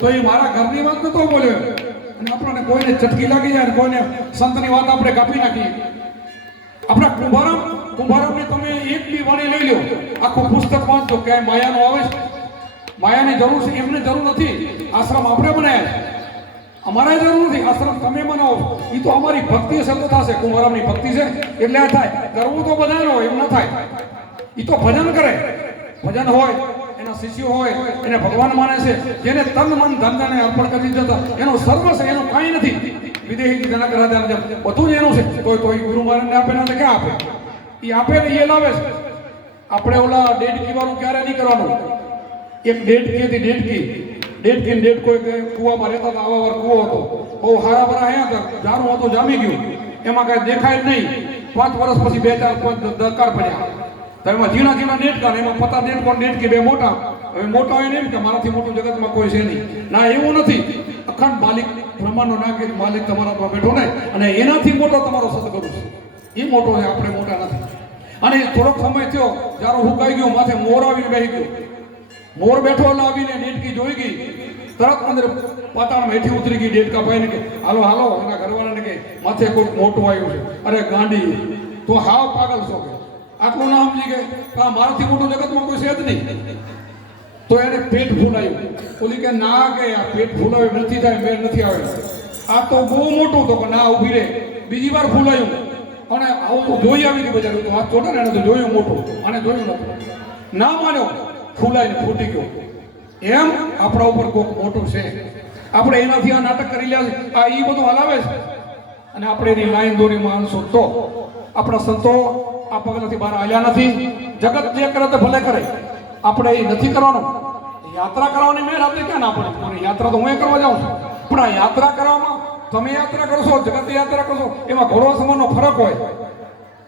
તો એ મારા ઘરની વાત નતો બોલ્યો. અને આપણને કોઈને ચટકી લાગી જાય કોઈને સંતની વાત આપણે કાપી નાખીએ આપણા કુંભારામ, કુંભારામને તમે એક બી વાણી લઈ લો આખું પુસ્તક વાંચો કે માયાનો આવે છે. માયાની જરૂર છે, એમને જરૂર નથી. આશ્રમ આપણે બનાવ્યા છે. અમારે જરૂર નથી. આશ્રમ તમે બનાવો. એ તો અમારી ભક્તિ શબ્દ થશે. કુંભારામની ભક્તિ છે. એટલે આ થાય. કરવું તો બધાને એમ ન થાય. એ તો ભજન કરે. ભજન હોય. એના શિષ્યો હોય, એને ભગવાન માને છે, જેને તન, મન, ધંધાને અર્પણ કરી જતા એનો સર્વ છે, એનું કાંઈ નથી. વિદેહી જનક કરાતા બધું જ એનું છે. તો તો ગુરુ મહારાજને આપે ના ક્યાં આપે? એ આપે ને એ લાવે છે. આપણે ઓલા ડેટ વાળું ક્યારે નહીં કરવાનું? એક ડેડકી હતી ડેડકી ડેટ કી ડેડ કોઈ કે કૂવામાં રહેતા હતા, આવા વાર કૂવો હતો. બહુ હારા ભરા હે હતા જાણું હતું, જામી ગયું. એમાં કાંઈ દેખાય નહીં. પાંચ વર્ષ પછી બે ચાર પાંચ દરકાર પડ્યા. એમાં ઝીણા ઝીણા નેટકા એમાં પતા ને નેટકી બે મોટા. હવે મોટા હોય ને કે મારાથી મોટું જગતમાં કોઈ છે નહીં. ના, એવું નથી. અખંડ માલિક, બ્રહ્માંડનો નાગરિક માલિક તમારા પર બેઠો ને અને એનાથી મોટો તમારો સદગુરુ છે. એ મોટો છે, આપણે મોટા નથી. અને થોડોક સમય થયો, જ્યારે હુકાઈ ગયો, માથે મોર આવીને બેસી ગયો. મોર બેઠો લાવીને ડેટકી જોઈ ગઈ. તરત અંદર પાતાળમાં હેઠી ઉતરી ગઈ ડેટકા ભાઈને કે, હાલો હાલો. એના ઘરવાળાને કે, માથે કોઈ મોટું આવ્યું છે. અરે, ગાંડી. તો હાવ પાગલ છો કે? આટલું ના સમજી કે આ મારાથી મોટું જગતમાં કોઈ છે જ નહીં. તો એને પેટ ફૂલાયું ઓલી કે, ના કે આ પેટ ફૂલાયું નથી થાય મેં નથી આવ્યો આ તો બહુ મોટું તો ના ઊભી રે બીજી વાર ફૂલાયું અને આવું તો જોઈ આવી હતી બજાર. તો હાથ ચોટે ને એને તો જોયું મોટું. અને જોયું નતું ના માન્યો. ફૂલાઈને ફૂટી ગયો. એમ આપણા ઉપર કોઈક મોટું છે. આપણે એનાથી આ નાટક કરી લ્યા આ એ બધું હલાવે છે. અને આપણે એની લાઈન દોરી માણસો તો. આપણા સંતો આ પગલાથી બહાર આવ્યા નથી. જગત જે કરે તે ભલે કરે. આપણે એ નથી કરવાનું. યાત્રા કરવાની મેળ આપણે ક્યાં ના પડે? યાત્રા તો હું એ કરવા જાઉં છું. પણ આ યાત્રા કરવામાં તમે યાત્રા કરશો જગત યાત્રા કરશો એમાં ઘોડો સમયનો ફરક હોય.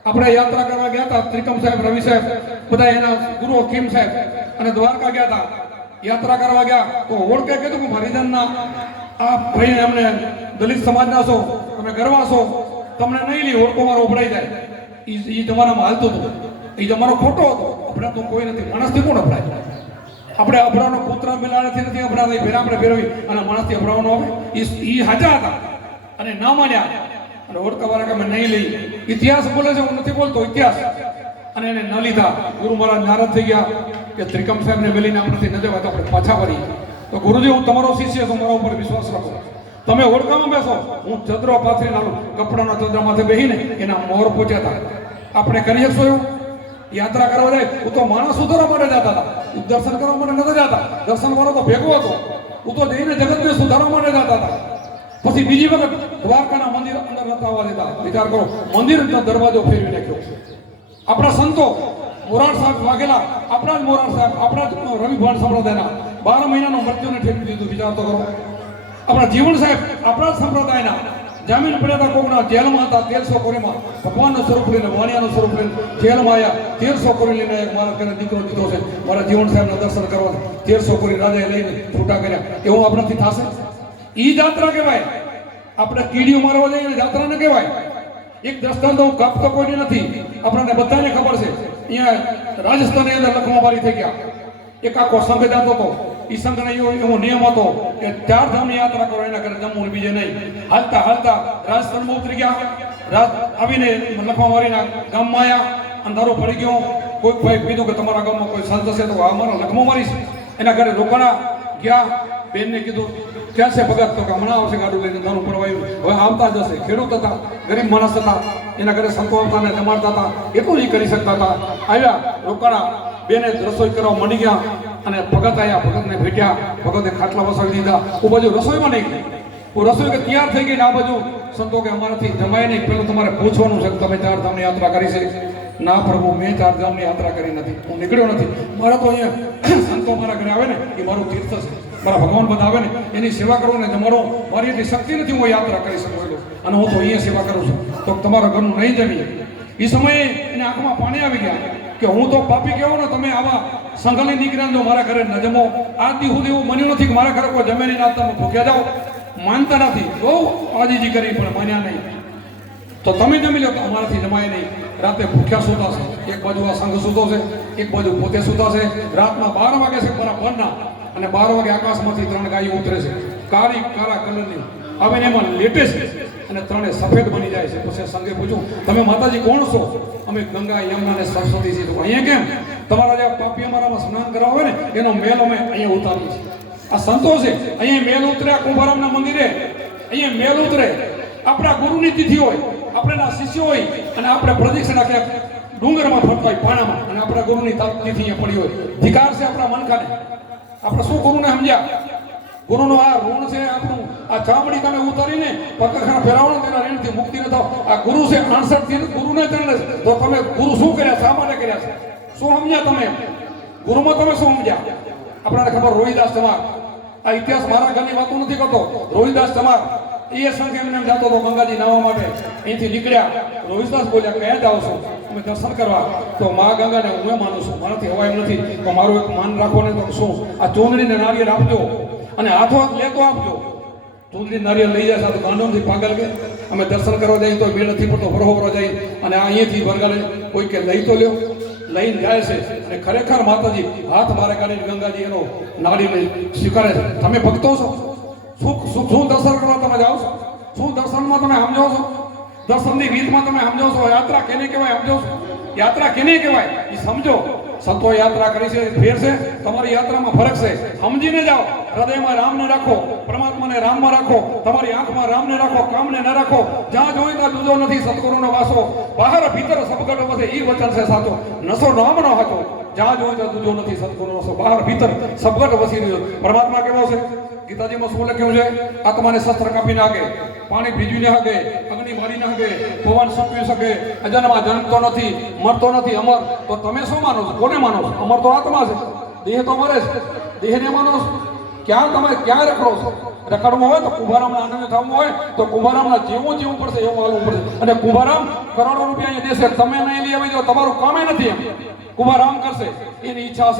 આપણે યાત્રા કરવા ગયા હતા, ત્રિકમ સાહેબ, રવિ સાહેબ, બધા એના ગુરુ કિમ સાહેબ અને દ્વારકા ગયા હતા. યાત્રા કરવા ગયા. તો ઓળખે કીધું કે હરિજનના આ ભાઈ એમને દલિત સમાજના છો, તમે ગરવા છો. તમને નહીં લી, ઓળખો, મારો ઉભરાઈ જાય. એ જમાનામાં હાલતો હતો. એ જમાનો ખોટો હતો. આપણે તો કોઈ નથી. માણસથી કોણ અભરાય આપણે અભડાવનો પુત્ર મિલાણાથી નથી એ ભેરા આપણે ફેરવી અને માણસથી અભરાવાનો આવે એ હાજા હતા. અને ના માન્યા. અને ઓળખાવાળા કે અમે નહીં લઈ. ઇતિહાસ બોલે છે, હું નથી બોલતો, ઇતિહાસ. અને એને ન લીધા. ગુરુ મહારાજ નારાજ થઈ ગયા કે ત્રિકમ સાહેબને મેલીને આપણેથી ન દેવા તો આપણે પાછા વળી તો ગુરુજી, હું તમારો શિષ્ય છું, મારા ઉપર વિશ્વાસ રાખો. તમે ઓળખામાં બેસો. હું ચંદ્રો પાથરી નાખું. કપડાના ચંદ્ર માથે બેહીને એના મોર પહોંચ્યા આપણે કરી શકશો એવું? યાત્રા કરવા જાય, હું તો માણસ સુધારવા માટે જતા હતા દર્શન કરવા માટે નતા જતા. દર્શન કરો તો ભેગો હતો. હું તો જઈને જગતને સુધારવા માટે જતા હતા પછી બીજી વખત દ્વારકાના મંદિર અંદર નતા આવવા દેતા. વિચાર કરો મંદિરનો દરવાજો ફેરવી નાખ્યો. આપણા સંતો મોરાણ સાહેબ વાઘેલા, આપણા જ મોરાણ સાહેબ, આપણા જ રવિ ભણ સંપ્રદાયના, બાર મહિનાનો મૃત્યુને ઠેકી દીધું. વિચાર કરો. આપણા જીવન સાહેબ, આપણા સંપ્રદાયના જામીન પડ્યા કોકના જેલમાં હતા, તેરસો કોરીમાં. ભગવાનનું સ્વરૂપ લઈને, વાણિયાનું સ્વરૂપ લઈને, જેલમાં આવ્યા તેરસો કોરી લઈને એક મારા ઘરે દીકરો દીધો છે. મારા જીવન સાહેબના દર્શન કરવા તેરસો કોરી રાજાએ લઈને છૂટા કર્યા. એવું આપણાથી થશે? ઈ જાત્રા કહેવાય. આપણે કીડીઓ મારવા જઈએ જાત્રા ન કહેવાય. એક દ્રષ્ટાંત હું કાપતો કોઈને નથી. આપણને બધાને ખબર છે. અહીંયા રાજસ્થાનની અંદર લખમાબારી થઈ ગયા. એક આખો સંઘ જાતો હતો. એ સંઘનો એવો નિયમ હતો કે ચાર ધામની યાત્રા કરો, એના ઘરે જમવું બીજે નહીં. હાલતા હાલતા રાજસ્થાનમાં ઉતરી ગયા. રાજ આવીને લખમાબારીના ગામમાં આવ્યા અંધારો પડી ગયો. કોઈ ભાઈ કીધું કે તમારા ગામમાં કોઈ સંત હશે તો આ મારા લખમાબારી મારીશ. એના ઘરે રોકાણા ગયા. બેનને કીધું ક્યાં છે ભગત. તો કે, હમણાં આવશે ગાડું લઈને દારૂ પડવાયું હવે આવતા જ હશે. ખેડૂત હતા, ગરીબ માણસ હતા. એના ઘરે સંતો આવતા ને જમાડતા હતા. એટલું જ કરી શકતા હતા. આવ્યા રોકાણા બેને રસોઈ કરવા મળી ગયા. અને ભગત આવ્યા ભગતને ભેટ્યા, ભગતે ખાટલા વસાવી દીધા. હું બાજુ રસોઈમાં નહીં. ગઈ હું રસોઈ કે તૈયાર થઈ ગઈ ને આ બાજુ. સંતો કે અમારાથી જમાય નહીં. પેલું તમારે પૂછવાનું છે કે તમે ચાર ધામની યાત્રા કરી છે? ના પ્રભુ, મેં ચાર ધામની યાત્રા કરી નથી. હું નીકળ્યો નથી. મારા તો અહીંયા સંતો મારા ઘરે આવે ને, એ મારું તીર્થ છે. મારા ભગવાન બધા આવે ને, એની સેવા કરું ને તમારો મારી એટલી શક્તિ નથી હું યાત્રા કરી શકું એટલું. અને હું તો અહીંયા સેવા કરું છું. તો તમારા ઘરનું નહીં જમીએ. એ સમયે એને આંખમાં પાણી આવી ગયા. કે હું તો પાપી કહેવો ને તમે આવા સંઘની નીકળ્યા જો મારા ઘરે ન જમો? આજ દી સુધી એવું બન્યું નથી કે મારા ઘરે કોઈ જમે નહીં તમે ભૂખ્યા જાઓ. માનતા નથી. બહુ આજીજી કરી, પણ માન્યા નહીં. તો તમે જમી લો અમારાથી જમાય નહીં. રાતે ભૂખ્યા સૂતા છે એક બાજુ આ સંઘ સૂતો છે એક બાજુ પોતે સૂતા છે રાતના બાર વાગે છે બરાબરના અને બાર વાગે આકાશમાંથી ત્રણ ગાયો ઉતરે છે. કાળી, કાળા કલરની. હવે એમાં લેટેસ્ટ અને ત્રણે સફેદ બની જાય છે. પછી સંઘે પૂછ્યું તમે માતાજી કોણ છો? અમે ગંગા, યમુના અને સરસ્વતી છીએ અહીંયા કેમ? તમારા જે પાપી અમારામાં સ્નાન કરવા હોય ને, એનો મેલ અમે અહીંયા ઉતારીએ છીએ. આ સંતો છે. અહીંયા મેલ ઉતરે કુંભારામના મંદિરે. અહીંયા મેલ ઉતરે. આપણા ગુરુની તિથિ હોય આપણે શિષ્યો હોય, અને આપણે પ્રદક્ષિણા ક્યાંક ડુંગરમાં ફરતા હોય પાણામાં, અને આપણા ગુરુની તિથિ અહીંયા પડી હોય. ધિકાર છે આપણા મનખાને. આપણે શું ગુરુને સમજ્યા? ગુરુનું આ ઋણ છે, આપણું આ ચામડી તમે ઉતારીને પગખરા ફેરાવો તેના ઋણથી મુક્તિ ન થાવ. આ ગુરુ છે અણસઠથી ગુરુને ચરણે તો તમે ગુરુ શું કર્યા? શા માટે કર્યા છે. શું સમજ્યા તમે? ગુરુમાં તમે શું સમજ્યા? આપણને ખબર રોહિદાસ ચમાર. આ ઇતિહાસ મારા ઘરની વાતો નથી કરતો. રોહિદાસ ચમાર, એ સંઘ એમને એમ હતો ગંગાજી નાવા માટે. અહીંથી નીકળ્યા. રોહિદાસ બોલ્યા ક્યાં જાઓ છો. અમે દર્શન કરવા. તો મા ગંગાને હું માનું છું. મારાથી હવા એમ નથી. તો મારું એક માન રાખો ને તો શું? આ ચોંદડીને નારિયેળ આપજો. અને હાથો હાથ લેતો આપજો. ચોંદડી નારિયેલ લઈ જાય સાથે ગાંડોથી પાગલ કે. અમે દર્શન કરવા જઈએ તો મેળ નથી પડતો વરોવરો જાય. અને અહીંયાથી વરગાડે કોઈ કે લઈ તો લ્યો. લઈને જાય છે. અને ખરેખર માતાજી, હાથ મારે કાઢીને ગંગાજી એનો નાડીને સ્વીકારે છે. તમે ભક્તો છો? શું શું શું દર્શન કરવા તમે જાઓ છો? શું દર્શનમાં તમે સમજો છો? દર્શનની રીતમાં તમે સમજો છો? યાત્રા કેને કહેવાય સમજો છો? યાત્રા કેને કહેવાય? એ સમજો. સંતો યાત્રા કરી છે ફેર છે તમારી યાત્રામાં ફરક છે. સમજીને જાઓ. હૃદયમાં રામને રાખો, પરમાત્માને રામમાં રાખો, તમારી આંખમાં રામને રાખો, કામને ન રાખો, જ્યાં જોઈ ત્યાં જુદો નથી, સદગુરુનો વાસો. બહાર, ભીતર સબગટ વસે એ વચન છે સાચો. નસો નામનો હતો, જ્યાં જોઈ ત્યાં જુદો નથી, સદગુરુનો વાસો. બહાર, ભીતર સબગટ વસી રહ્યો. પરમાત્મા કેવો છે? ગીતાજીમાં શું લખ્યું છે? આત્માને શસ્ત્ર કાપી નાખે, પાણી ભીજવી નાખે, અગ્નિ મારી નાખે, પવન સંપી શકે. અજન્મા જન્મતો નથી, મરતો નથી, અમર. તો તમે શું માનો છો? કોને માનો છો? અમર તો આત્મા છે. દેહ તો મરે છે. દેહને માનો છો? ક્યાં તમે ક્યાં રખડો છો? રખડવું હોય તો કુંભારામના આનંદ થવું હોય તો કુંભારામના જેવું જેવું પડશે, એવું હાલવું પડશે. અને કુંભારામ કરોડો રૂપિયા દેશે, તમે નહીં લઈ આવી જાઓ તમારું કામે નથી એમ. કુંભારામ કરશે, એની ઈચ્છા